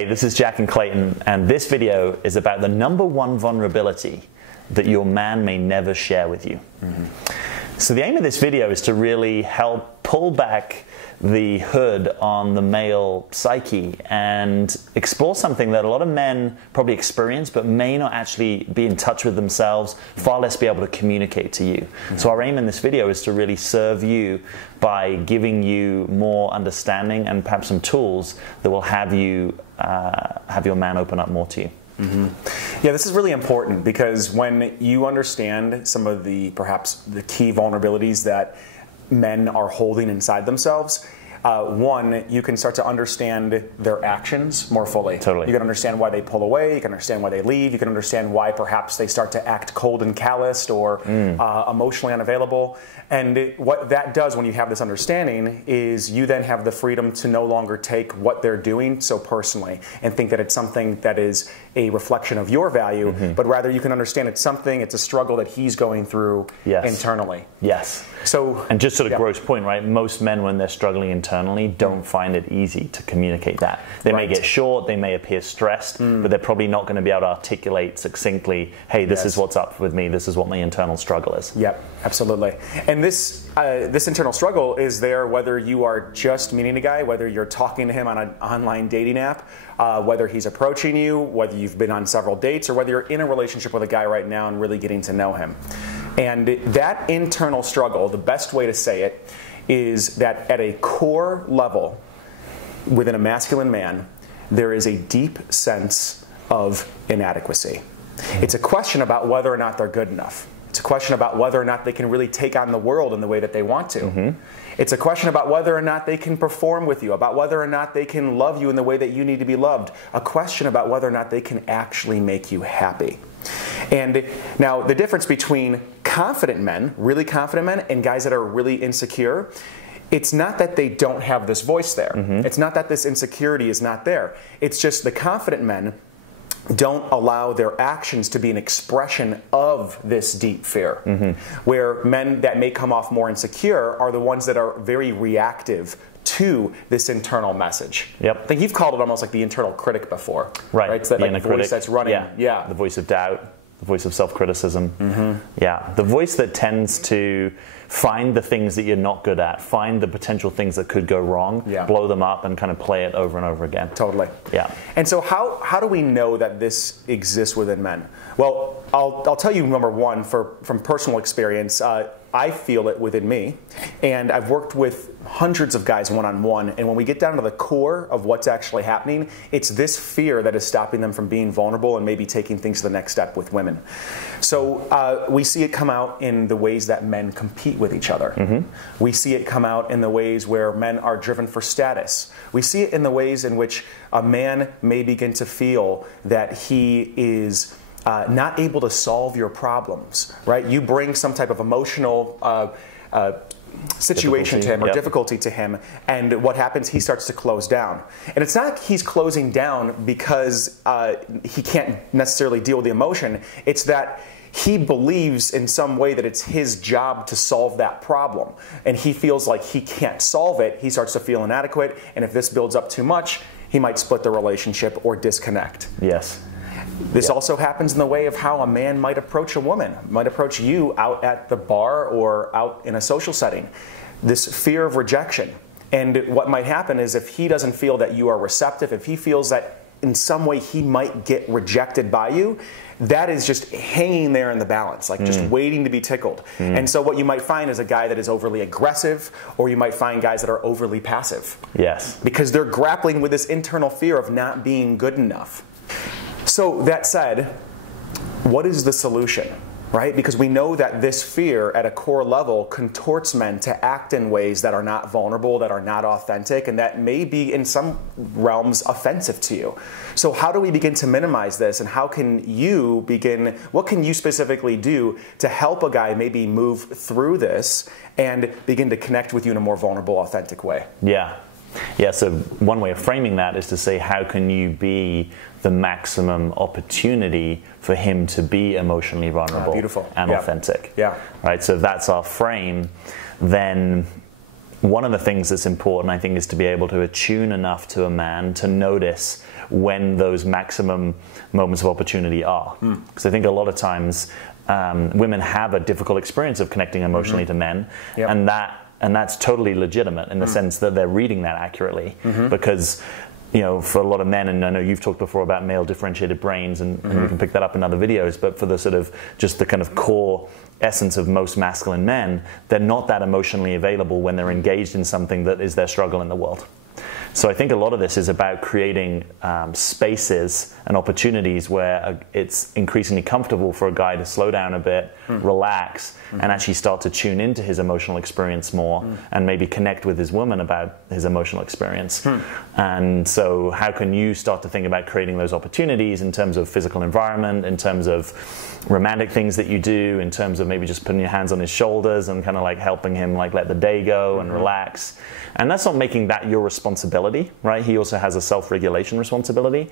Hey, this is Jack and Clayton, and this video is about the #1 vulnerability that your man may never share with you. So the aim of this video is to really help pull back the hood on the male psyche and explore something that a lot of men probably experience but may not actually be in touch with themselves, far less be able to communicate to you. So our aim in this video is to really serve you by giving you more understanding and perhaps some tools that will have you have your man open up more to you. Yeah, this is really important because when you understand some of perhaps the key vulnerabilities that men are holding inside themselves, one, you can start to understand their actions more fully. Totally. You can understand why they pull away, you can understand why they leave, you can understand why perhaps they start to act cold and calloused or emotionally unavailable. And what that does when you have this understanding is you then have the freedom to no longer take what they're doing so personally and think that it's something that is a reflection of your value, but rather you can understand it's a struggle that he's going through internally. Yes. So, and just sort of gross point, right? Most men, when they're struggling internally, don't find it easy to communicate that. They may get short, they may appear stressed, but they're probably not going to be able to articulate succinctly, hey, this is what's up with me, this is what my internal struggle is. Yep, absolutely. And this internal struggle is there whether you are just meeting a guy, whether you're talking to him on an online dating app, whether he's approaching you, whether you've been on several dates, or whether you're in a relationship with a guy right now and really getting to know him. And that internal struggle, the best way to say it, is that at a core level within a masculine man, there is a deep sense of inadequacy. It's a question about whether or not they're good enough. It's a question about whether or not they can really take on the world in the way that they want to. It's a question about whether or not they can perform with you, about whether or not they can love you in the way that you need to be loved. A question about whether or not they can actually make you happy. And now the difference between confident men, really confident men, and guys that are really insecure, it's not that they don't have this voice there. It's not that this insecurity is not there. It's just the confident men don't allow their actions to be an expression of this deep fear. Where men that may come off more insecure are the ones that are very reactive to this internal message. I think you've called it almost like the internal critic before. Right. It's that the like inner voice critic. that's running. Yeah. The voice of doubt, the voice of self-criticism. Yeah. The voice that tends to find the things that you're not good at, find the potential things that could go wrong, blow them up, and kind of play it over and over again. Totally. Yeah. And so how do we know that this exists within men? Well, I'll tell you, number one, from personal experience, I feel it within me, and I've worked with hundreds of guys one-on-one, and when we get down to the core of what's actually happening, it's this fear that is stopping them from being vulnerable and maybe taking things to the next step with women. So we see it come out in the ways that men compete with each other. We see it come out in the ways where men are driven for status. We see it in the ways in which a man may begin to feel that he is not able to solve your problems, right? You bring some type of emotional situation to him or difficulty to him, and what happens, he starts to close down. And it's not like he's closing down because he can't necessarily deal with the emotion. It's that he believes in some way that it's his job to solve that problem. And he feels like he can't solve it. He starts to feel inadequate, and if this builds up too much, he might split the relationship or disconnect. Yes. This also happens in the way of how a man might approach a woman, might approach you out at the bar or out in a social setting. This fear of rejection. And what might happen is if he doesn't feel that you are receptive, if he feels that in some way he might get rejected by you, that is just hanging there in the balance, like just waiting to be tickled. And so what you might find is a guy that is overly aggressive, or you might find guys that are overly passive. Yes. Because they're grappling with this internal fear of not being good enough. So that said, what is the solution, right? Because we know that this fear at a core level contorts men to act in ways that are not vulnerable, that are not authentic, and that may be in some realms offensive to you. So how do we begin to minimize this, and how can you begin, what can you specifically do to help a guy maybe move through this and begin to connect with you in a more vulnerable, authentic way? Yeah, so one way of framing that is to say, how can you be the maximum opportunity for him to be emotionally vulnerable and authentic? Right, so if that's our frame, then one of the things that's important, I think, is to be able to attune enough to a man to notice when those maximum moments of opportunity are. Because I think a lot of times women have a difficult experience of connecting emotionally to men, and that's totally legitimate in the sense that they're reading that accurately. Because, you know, for a lot of men, and I know you've talked before about male differentiated brains, and we can pick that up in other videos, but for the sort of just the kind of core essence of most masculine men, they're not that emotionally available when they're engaged in something that is their struggle in the world. So I think a lot of this is about creating spaces and opportunities where it's increasingly comfortable for a guy to slow down a bit, relax, and actually start to tune into his emotional experience more, and maybe connect with his woman about his emotional experience. And so how can you start to think about creating those opportunities in terms of physical environment, in terms of romantic things that you do, in terms of maybe just putting your hands on his shoulders and kind of like helping him like let the day go and relax. And that's not making that your responsibility, right? He also has a self-regulation responsibility.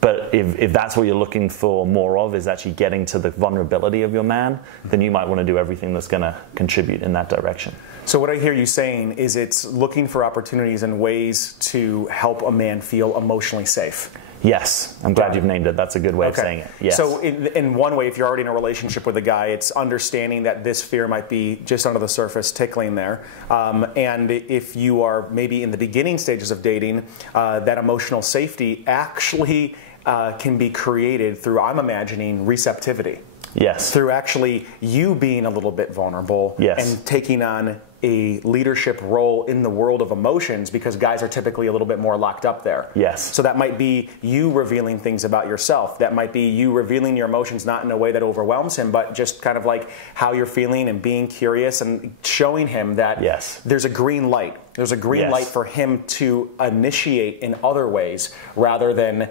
But if that's what you're looking for more of, is actually getting to the vulnerability of your man, then you might want to do everything that's going to contribute in that direction. So what I hear you saying is it's looking for opportunities and ways to help a man feel emotionally safe. Yes, I'm glad you've named it. That's a good way of saying it. Yes. So in one way, if you're already in a relationship with a guy, it's understanding that this fear might be just under the surface, tickling there. And if you are maybe in the beginning stages of dating, that emotional safety actually can be created through, I'm imagining, receptivity. Yes. Through actually you being a little bit vulnerable and taking on a leadership role in the world of emotions, because guys are typically a little bit more locked up there. Yes. So that might be you revealing things about yourself. That might be you revealing your emotions, not in a way that overwhelms him, but just kind of like how you're feeling and being curious and showing him that there's a green light. There's a green light for him to initiate in other ways rather than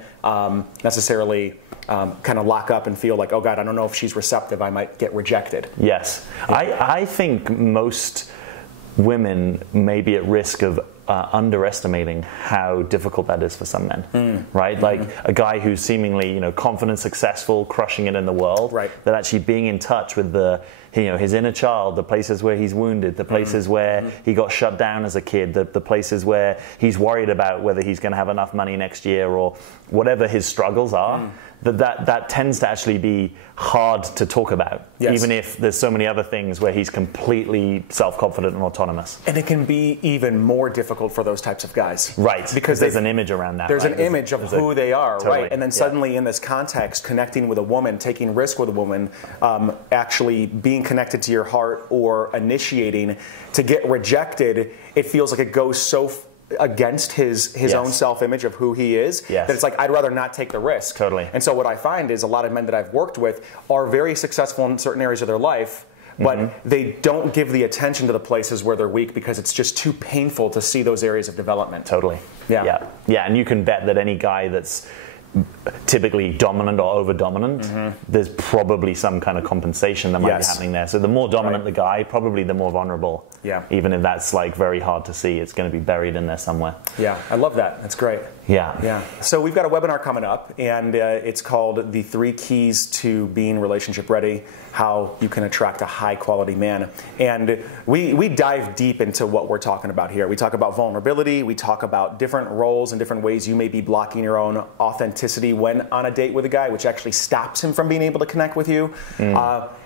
necessarily kind of lock up and feel like, oh God, I don't know if she's receptive, I might get rejected. Yes. I think most women may be at risk of underestimating how difficult that is for some men, right? Like a guy who's seemingly, you know, confident, successful, crushing it in the world, that actually being in touch with the, you know, his inner child, the places where he's wounded, the places where he got shut down as a kid, the places where he's worried about whether he's going to have enough money next year or whatever his struggles are, that tends to actually be hard to talk about, even if there's so many other things where he's completely self-confident and autonomous. And it can be even more difficult for those types of guys. Right, because there's an image around that. There's an image of who they are, totally, And then suddenly in this context, connecting with a woman, taking risk with a woman, actually being connected to your heart or initiating to get rejected, it feels like it goes so against his own self-image of who he is, that it's like, I'd rather not take the risk. Totally. And so what I find is a lot of men that I've worked with are very successful in certain areas of their life, but they don't give the attention to the places where they're weak because it's just too painful to see those areas of development. Totally. Yeah, and you can bet that any guy that's typically dominant or over-dominant, there's probably some kind of compensation that might be happening there. So the more dominant the guy, probably the more vulnerable. Even if that's like very hard to see, it's going to be buried in there somewhere. Yeah, I love that. That's great. Yeah. So we've got a webinar coming up, and it's called The 3 Keys to Being Relationship Ready, How You Can Attract a High-Quality Man. And we dive deep into what we're talking about here. We talk about vulnerability. We talk about different roles and different ways you may be blocking your own authenticity when on a date with a guy, which actually stops him from being able to connect with you.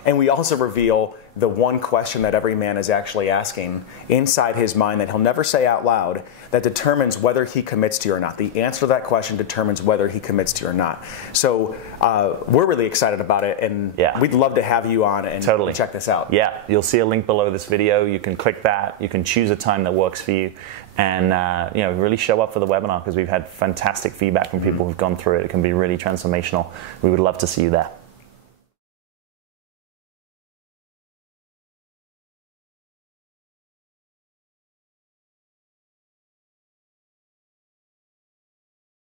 And we also reveal the one question that every man is actually asking inside his mind that he'll never say out loud that determines whether he commits to you or not. The answer to that question determines whether he commits to you or not. So we're really excited about it, and we'd love to have you on and check this out. Yeah, you'll see a link below this video. You can click that. You can choose a time that works for you, and you know, really show up for the webinar because we've had fantastic feedback from people who've gone through it. It can be really transformational. We would love to see you there.